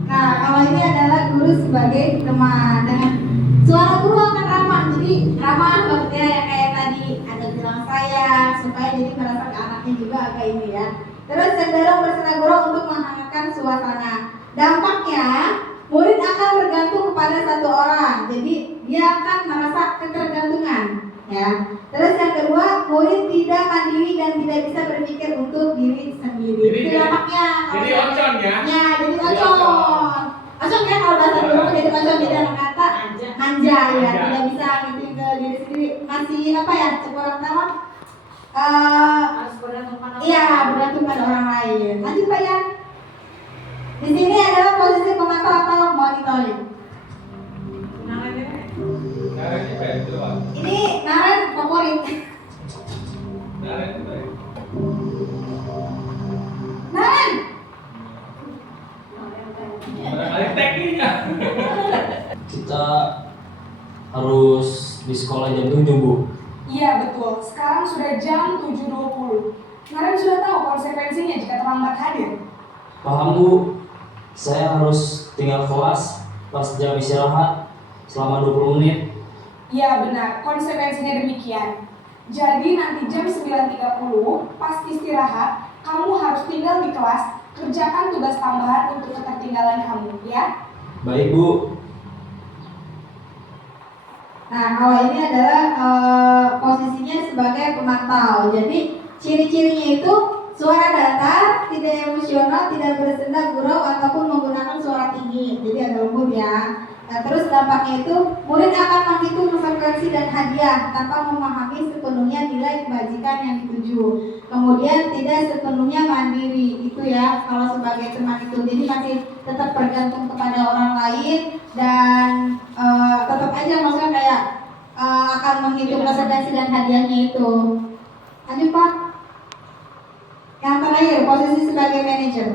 Nah kalau ini adalah guru sebagai teman. Dengan suara guru akan ramah. Jadi ramah maksudnya yang kayak tadi ada bilang sayang, supaya jadi merasa ke anaknya juga agak ini ya. Terus cenderung bersenang-senang untuk menghangatkan suasana. Dampaknya murid akan bergantung kepada satu orang. Jadi dia akan merasa ketergantungan ya. Terus yang kedua, murid tidak mandiri dan tidak bisa berpikir untuk diri sendiri. Itu dampaknya. Jadi oncon ya? Ya, jadi oncon. Oncon kan kalau bahasa dulu jadi oncon, jadi anak kata manja ya, tidak bisa gitu ke diri sendiri. Masih apa ya? Coba orang tahu. Iya, bergantung pada orang lain. Lanjut Pak ya. Di sini adalah posisi pemantau atau monitoring. Ini Naren favorit. Naren. Kita harus di sekolah jam 7 Bu. Iya betul. Sekarang sudah jam 7.20. Kalian sudah tahu konsekuensinya jika terlambat hadir. Paham Bu. Saya harus tinggal kelas pas jam istirahat selama 20 menit. Iya benar, konsekuensinya demikian. Jadi nanti jam 9.30 pas istirahat, kamu harus tinggal di kelas, kerjakan tugas tambahan untuk ketertinggalan kamu, ya. Baik Bu. Nah, kalau ini adalah posisinya sebagai pemantau. Jadi ciri-cirinya itu suara datar, tidak emosional, tidak bersenda gurau ataupun menggunakan suara tinggi. Jadi agak lembut ya. Nah, terus dampaknya itu murid akan menghitung konsekuensi dan hadiah tanpa memahami sepenuhnya nilai kebajikan yang dituju. Kemudian tidak sepenuhnya mandiri, itu ya kalau sebagai teman itu. Jadi masih tetap bergantung kepada orang lain dan tetap aja maksudnya kayak akan menghitung konsekuensi dan hadiahnya itu. Lanjut Pak. Yang terakhir, posisi sebagai manajer.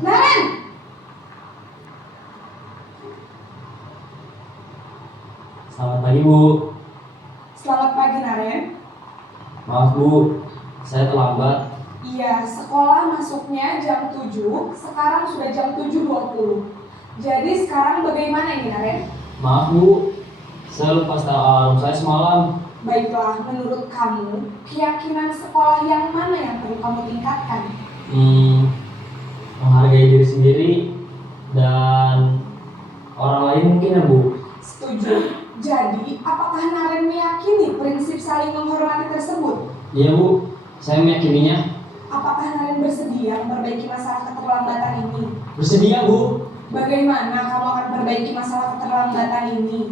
Naren. Selamat pagi Bu. Selamat pagi Naren. Maaf Bu, saya terlambat. Iya, sekolah masuknya jam 7, sekarang sudah jam 7.20. Jadi sekarang bagaimana ini Naren? Maaf Bu, saya lupa setel alarm saya semalam. Baiklah, menurut kamu, keyakinan sekolah yang mana yang perlu kamu tingkatkan? Menghargai diri sendiri dan orang lain mungkin ya Bu. Setuju. Jadi, apakah Naren meyakini prinsip saling menghormati tersebut? Iya Bu, saya meyakininya. Apakah Naren bersedia memperbaiki masalah keterlambatan ini? Bersedia Bu. Bagaimana kamu akan perbaiki masalah keterlambatan ini?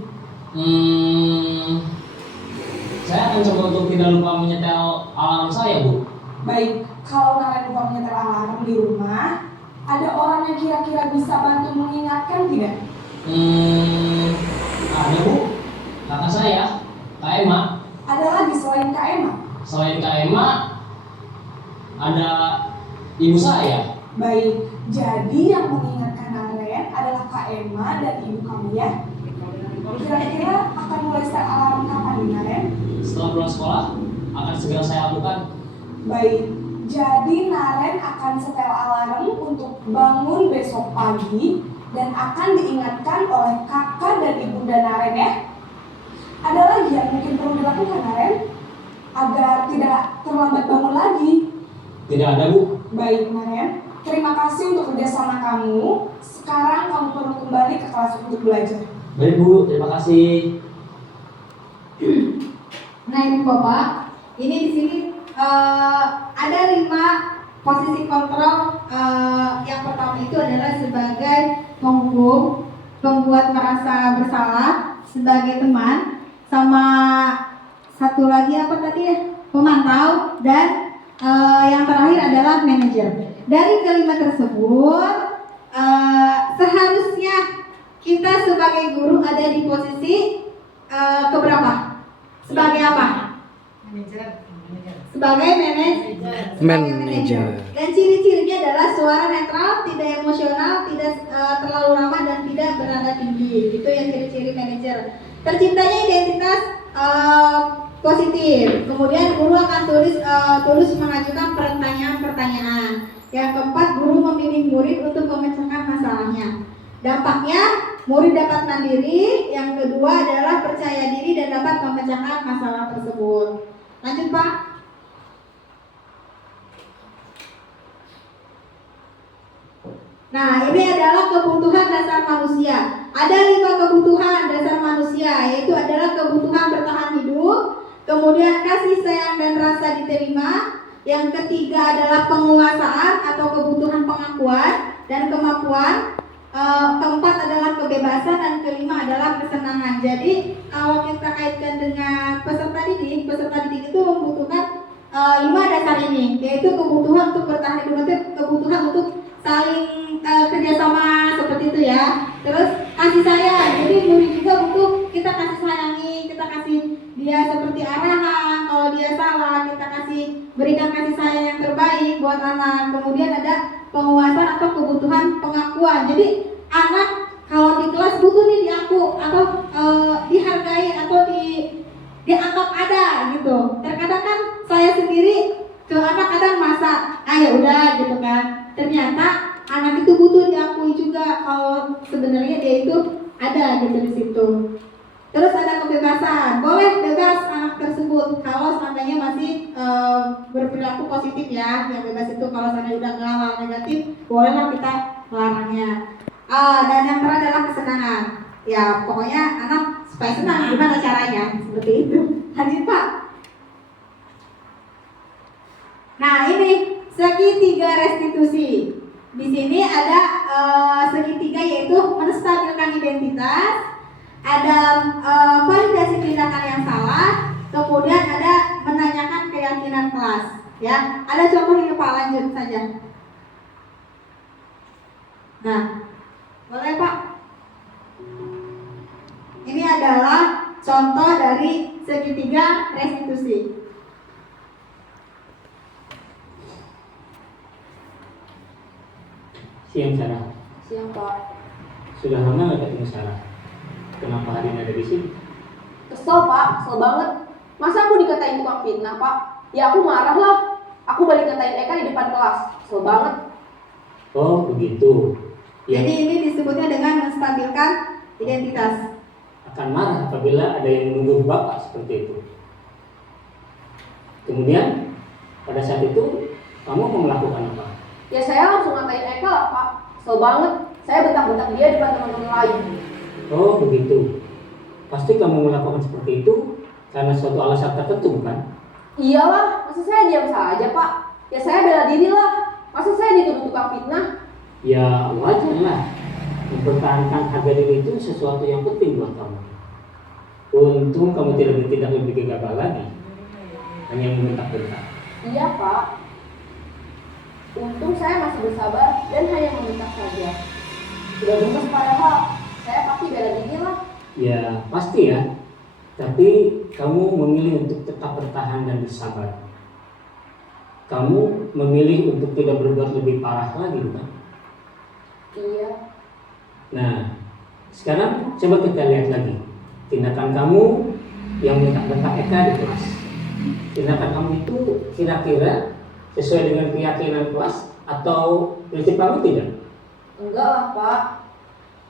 Saya akan coba untuk tidak lupa menyetel alarm saya Bu. Baik, kalau Naren lupa menyetel alarm di rumah, ada orang yang kira-kira bisa bantu mengingatkan tidak? Ada Bu, kakak saya, Kak Emma. Ada lagi selain Kak Emma? Selain Kak Emma, ada ibu saya. Baik, jadi yang mengingatkan Naren adalah Kak Emma dan ibu kamu ya. Kira-kira akan mulai setel alarm kapan nih Naren? Setelah pulang sekolah, akan segera saya lakukan. Baik, jadi Naren akan setel alarm untuk bangun besok pagi dan akan diingatkan oleh kakak dan ibunda Naren ya. Ada lagi yang mungkin perlu dilakukan Naren agar tidak terlambat bangun lagi? Tidak ada Bu. Baik Naren, terima kasih untuk kerjasama kamu. Sekarang kamu perlu kembali ke kelas untuk belajar. Baik Bu, terima kasih. Nah Ibu Bapak, ini di sini ada 5 posisi kontrol. Yang pertama itu adalah sebagai penghukum, pembuat merasa bersalah, sebagai teman, sama satu lagi apa tadi ya, pemantau, dan yang terakhir adalah manajer. Dari kelima tersebut, seharusnya kita sebagai guru ada di posisi keberapa? Sebagai apa? Sebagai manajer. Dan ciri-cirinya adalah suara netral, tidak emosional, tidak terlalu ramah, dan tidak bernada tinggi. Itu yang ciri-ciri manajer. Terciptanya identitas positif. Kemudian guru akan tulus mengajukan pertanyaan-pertanyaan. Yang keempat, guru membimbing murid untuk memecahkan masalahnya. Dampaknya, murid dapat mandiri. Yang kedua adalah percaya diri dan dapat memecahkan masalah tersebut. Lanjut Pak. Nah, ini adalah kebutuhan dasar manusia. Ada 5 kebutuhan dasar manusia, yaitu adalah kebutuhan bertahan hidup, kemudian kasih sayang dan rasa diterima, yang ketiga adalah penguasaan atau kebutuhan pengakuan dan kemampuan, keempat adalah kebebasan, dan kelima adalah kesenangan. Jadi kalau kita kaitkan dengan peserta didik itu membutuhkan 5 dasar ini, yaitu kebutuhan untuk bertahan hidup, itu kebutuhan untuk saling kerjasama seperti itu ya. Terus kasih sayang, jadi murid juga butuh kita kasih sayangi, kita kasih dia seperti arahan. Kalau dia salah, kita berikan kasih sayang yang terbaik buat anak. Kemudian ada penguasaan atau kebutuhan pengakuan. Jadi anak kalau di kelas butuh nih diaku atau dihargai atau dianggap ada gitu. Terkadang kan saya sendiri ke anak kadang masa, ya udah gitu kan. Ternyata anak itu butuh diakui juga kalau sebenarnya dia itu ada gitu di situ. Terus ada kebebasan, boleh bebas anak tersebut kalau seandainya masih berperilaku positif ya. Yang bebas itu kalau seandainya udah hal negatif, bolehlah kita melarangnya. Dan yang terakhir adalah kesenangan. Ya pokoknya anak supaya senang, gimana caranya? Seperti itu. Lanjut Pak. Nah, ini segitiga restitusi. Di sini ada segitiga, yaitu menstabilkan identitas, ada validasi tindakan yang salah, kemudian ada menanyakan keyakinan kelas. Ya, ada contoh ini Pak, lanjut saja. Nah, boleh Pak. Ini adalah contoh dari segitiga restitusi. Siang Sarah. Siang Pak. Sudah lama nggak ketemu Sarah? Kenapa hari ini ada di sini? Kesel Pak, kesel banget. Masa aku dikatain tukang fitnah Pak? Ya aku marah lah. Aku balik katain Eka di depan kelas. Kesel banget. Oh begitu. Ya, Jadi ini disebutnya dengan menstabilkan identitas. akan marah apabila ada yang menuduh Bapak seperti itu. Kemudian pada saat itu kamu mau melakukan apa? Ya saya langsung ngatain Eka lah Pak. Kesel banget. Saya bentak-bentak dia di depan teman-teman lain. Oh begitu. Pasti kamu melakukan seperti itu karena suatu alasan tertentu bukan? Iyalah, masa saya diam saja Pak? Ya saya bela diri lah. Masa saya dituduh tukang fitnah? Ya wajar lah. Mempertahankan harga diri itu sesuatu yang penting buat kamu. Untung kamu tidak bertindak lebih gegabah lagi. Hanya membentak-bentak. Iya Pak. Untung saya masih bersabar dan hanya meminta saja. Sudah gemes padahal, saya pasti bela diri lah. Ya pasti ya. Tapi kamu memilih untuk tetap bertahan dan bersabar. Kamu memilih untuk tidak berbuat lebih parah lagi bukan? Iya. Nah, sekarang coba kita lihat lagi tindakan kamu yang bentak-bentak Eka di kelas. Tindakan kamu itu kira-kira sesuai dengan keyakinan kelas atau prinsip kamu tidak? Enggak lah Pak.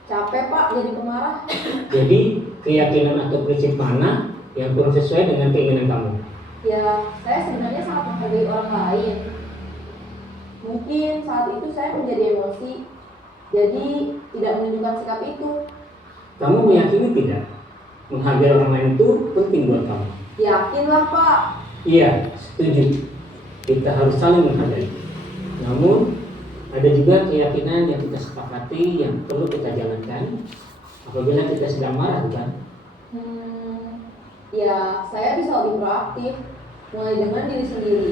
Capek Pak jadi pemarah. Jadi keyakinan atau prinsip mana yang kurang sesuai dengan keinginan kamu? Ya, saya sebenarnya sangat menghargai orang lain. Mungkin saat itu saya menjadi emosi, jadi tidak menunjukkan sikap itu. Kamu meyakini tidak? Menghargai orang lain itu penting buat kamu. Yakinlah Pak. Iya, setuju. Kita harus saling menghargai. Namun ada juga keyakinan yang kita sepakati yang perlu kita jalankan apabila kita sedang marah, bukan? Ya, saya bisa lebih proaktif, mulai dengan diri sendiri.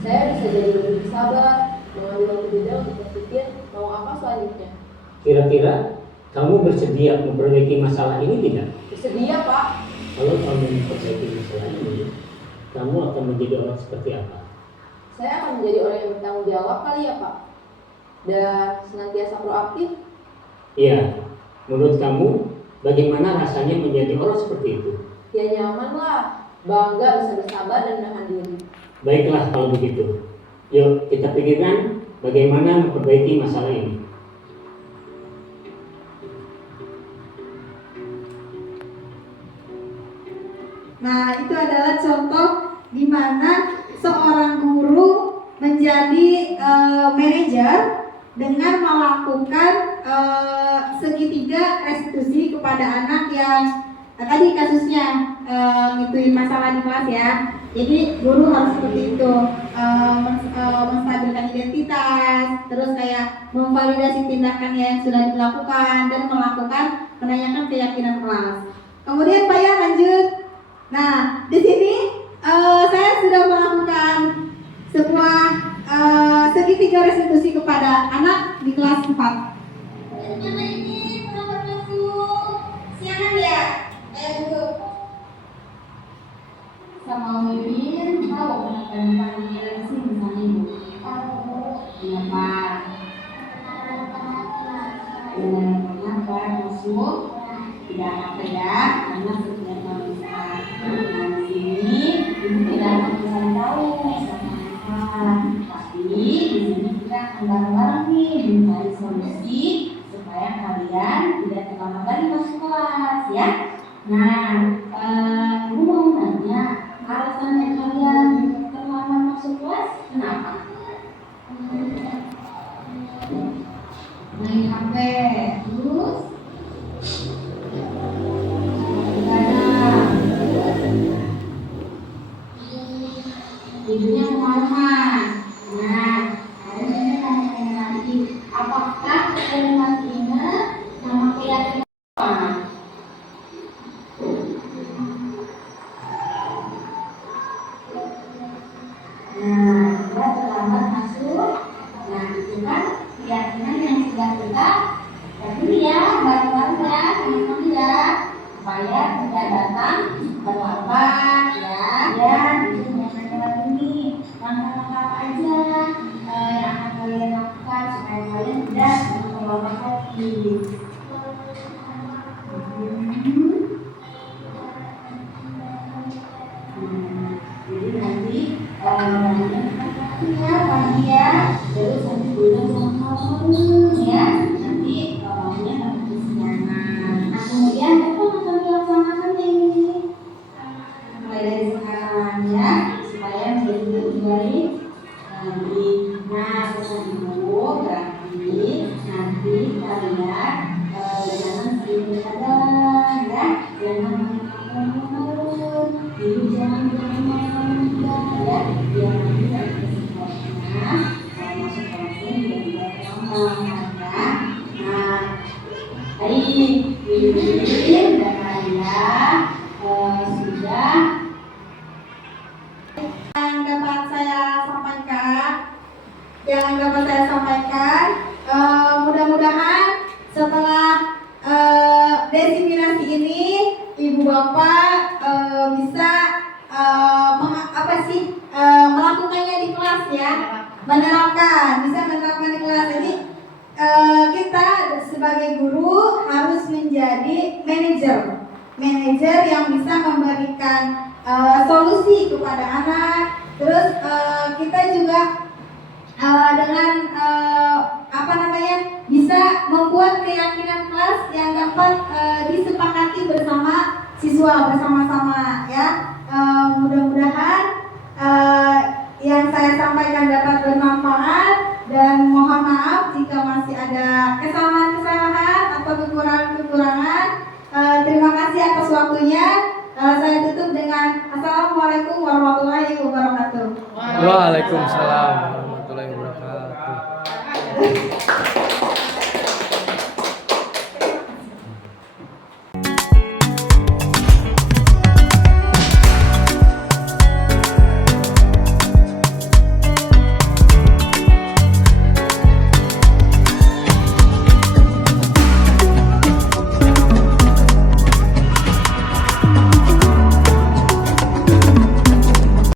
Saya bisa jadi lebih bersabar, mengambil waktu jeda untuk berpikir mau apa selanjutnya. Kira-kira kamu bersedia memperbaiki masalah ini tidak? Bersedia Pak. Kalau kamu memperbaiki masalah ini, kamu akan menjadi orang seperti apa? Saya akan menjadi orang yang bertanggung jawab kali ya Pak. Dan senantiasa proaktif. Iya, menurut kamu bagaimana rasanya menjadi orang seperti itu? Ya nyaman lah, bangga bisa bersabar dan menahan diri. Baiklah kalau begitu. Yuk kita pikirkan bagaimana memperbaiki masalah ini. Nah, itu adalah contoh di mana seorang guru menjadi manajer dengan melakukan segitiga restitusi kepada anak yang tadi kasusnya ngituin masalah di kelas ya. Jadi guru harus seperti itu, menstabilkan identitas, terus kayak memvalidasi tindakan yang sudah dilakukan dan melakukan menanyakan keyakinan kelas. Kemudian Pak ya lanjut. Nah, di sini saya sudah melakukan sebuah segitiga restitusi kepada anak di kelas 4. Mana ini nomor masuk siangan ya? Ayo dulu. Sama Mimin, tahu kenapa panggil sini sama ibu? Tahu. Kenapa? Kenapa masuk? Tidak apa ya? Karena sudah bisa. Nah, di sini ibu tidak akan bisa tahu kenapa. Tapi di sini kita akan bareng-bareng nih mencari solusi supaya kalian tidak terlambat lagi masuk kelas ya. Nah, ibu mau nanya alasan kalian terlambat masuk kelas kenapa? Main HP, terus tidurnya kemalaman. pada datang berlomba ya. Ya, jadi mau nanya lagi nih, langkah-langkah apa aja yang akan kalian lakukan supaya kalian tidak berlomba lagi. Jadi nanti ya pagi ya, terus nanti bulan ulang tahun ya, nanti bangunnya nanti kesiangan. Nah kemudian apa yang akan dilaksanakan ini? Mulai dari sekarang ya, supaya menjadi lebih baik lagi. Nah pesan ibu berarti nanti kalian jangan sering berkadang ya, jangan main-main, jadi jangan bermain-main juga ya, biar nanti dari psikologinya masuk kelasnya juga tidak terlambat ya. Nah, baik, Wiwin dan Maria sudah yang dapat saya sampaikan, mudah-mudahan setelah desiminasi ini ibu bapak bisa melakukannya di kelas ya, bisa menerapkan di kelas. Jadi kita sebagai guru harus menjadi manajer yang bisa memberikan solusi kepada anak. Terus kita juga dengan bisa membuat keyakinan kelas yang dapat disepakati bersama siswa bersama-sama ya. Mudah-mudahan yang saya sampaikan dapat bermanfaat, dan mohon maaf jika masih ada kesalahan-kesalahan atau kekurangan-kekurangan. Terima kasih atas waktunya. Saya tutup dengan Assalamualaikum warahmatullahi wabarakatuh. Waalaikumsalam.